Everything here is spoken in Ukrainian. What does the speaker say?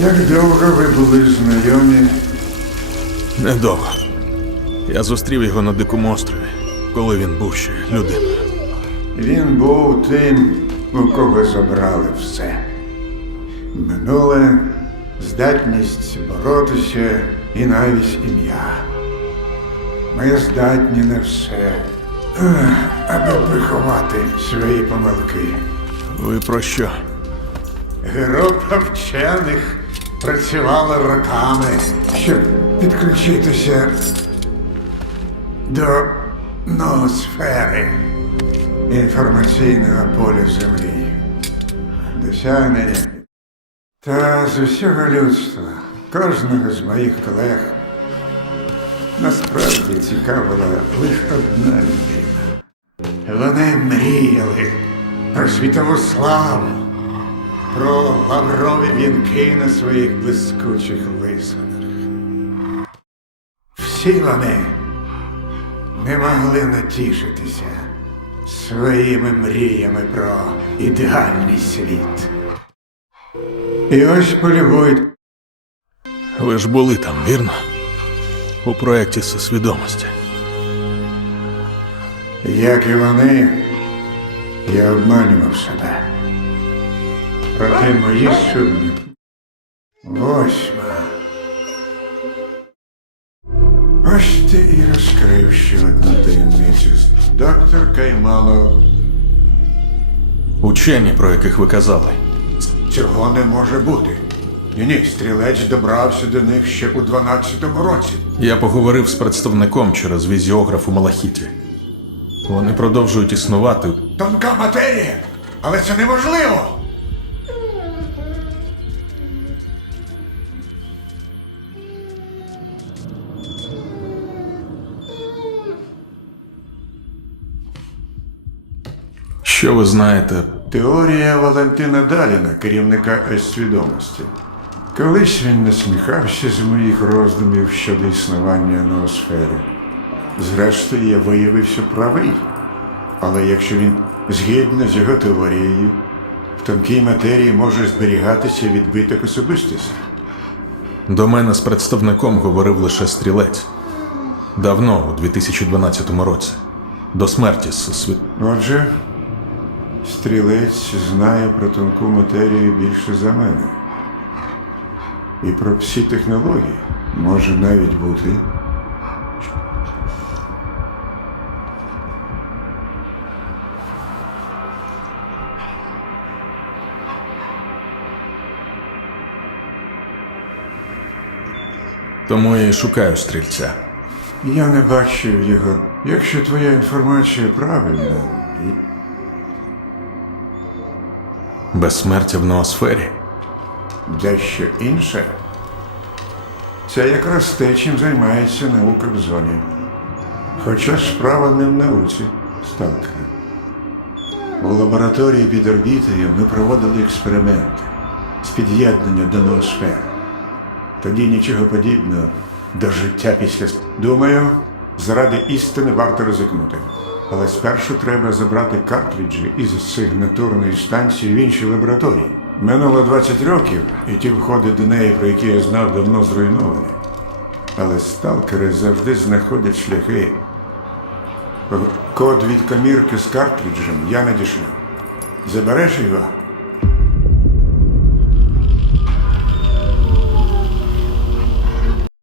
Як довго ви були знайомі? Недовго. Я зустрів його на дикому острові, коли він був ще людиною. Він був тим, у кого забрали все. Минуле, здатність боротися і навіть ім'я. Ми здатні на все, аби приховати свої помилки. Ви про що? Група вчених працювала роками, щоб підключитися до ноосфери інформаційного поля Землі. Досягнення. Та з усього людства, кожного з моїх колег, насправді цікавила лише одна людина. Вони мріяли про світову славу про лаврові вінки на своїх блискучих лисинах. Всі вони не могли натішитися своїми мріями про ідеальний світ. І ось полюбують Ви ж були там, вірно? У проєкті свідомості. Як і вони, я обманював себе. Проте мої судні. Восьма. Ось ти і розкрив ще одну таємницю. Доктор Каймалов. Учені, про яких ви казали. Цього не може бути. Ні, ні, стрілець добрався до них ще у 12-му році. Я поговорив з представником через візіограф у Малахіті. Вони продовжують існувати. Тонка матерія, але це неможливо. Що ви знаєте? Теорія Валентина Даліна, керівника С-свідомості. Колись він насміхався з моїх роздумів щодо існування ноосфери. Зрештою, я виявився правий. Але якщо він згідно з його теорією, в тонкій матерії може зберігатися відбиток особистості. До мене з представником говорив лише стрілець. Давно, у 2012 році. До смерті з світ. Отже, стрілець знає про тонку матерію більше за мене. І про всі технології може навіть бути. Тому я і шукаю стрільця. Я не бачив його. Якщо твоя інформація правильна, Безсмертя в ноосфері. дещо інше, це якраз те, чим займається наука в зоні. Хоча справа не в науці, сталкера. У лабораторії під орбітою ми проводили експерименти з під'єднання до ноосфери. Тоді нічого подібного до життя після. Думаю, заради істини варто ризикнути. Але спершу треба забрати картриджі із сигнатурної станції в іншій лабораторії. Минуло 20 років, і ті входи до неї, про які я знав, давно зруйновані. Але сталкери завжди знаходять шляхи. Код від комірки з картриджем я надішлю. Забереш його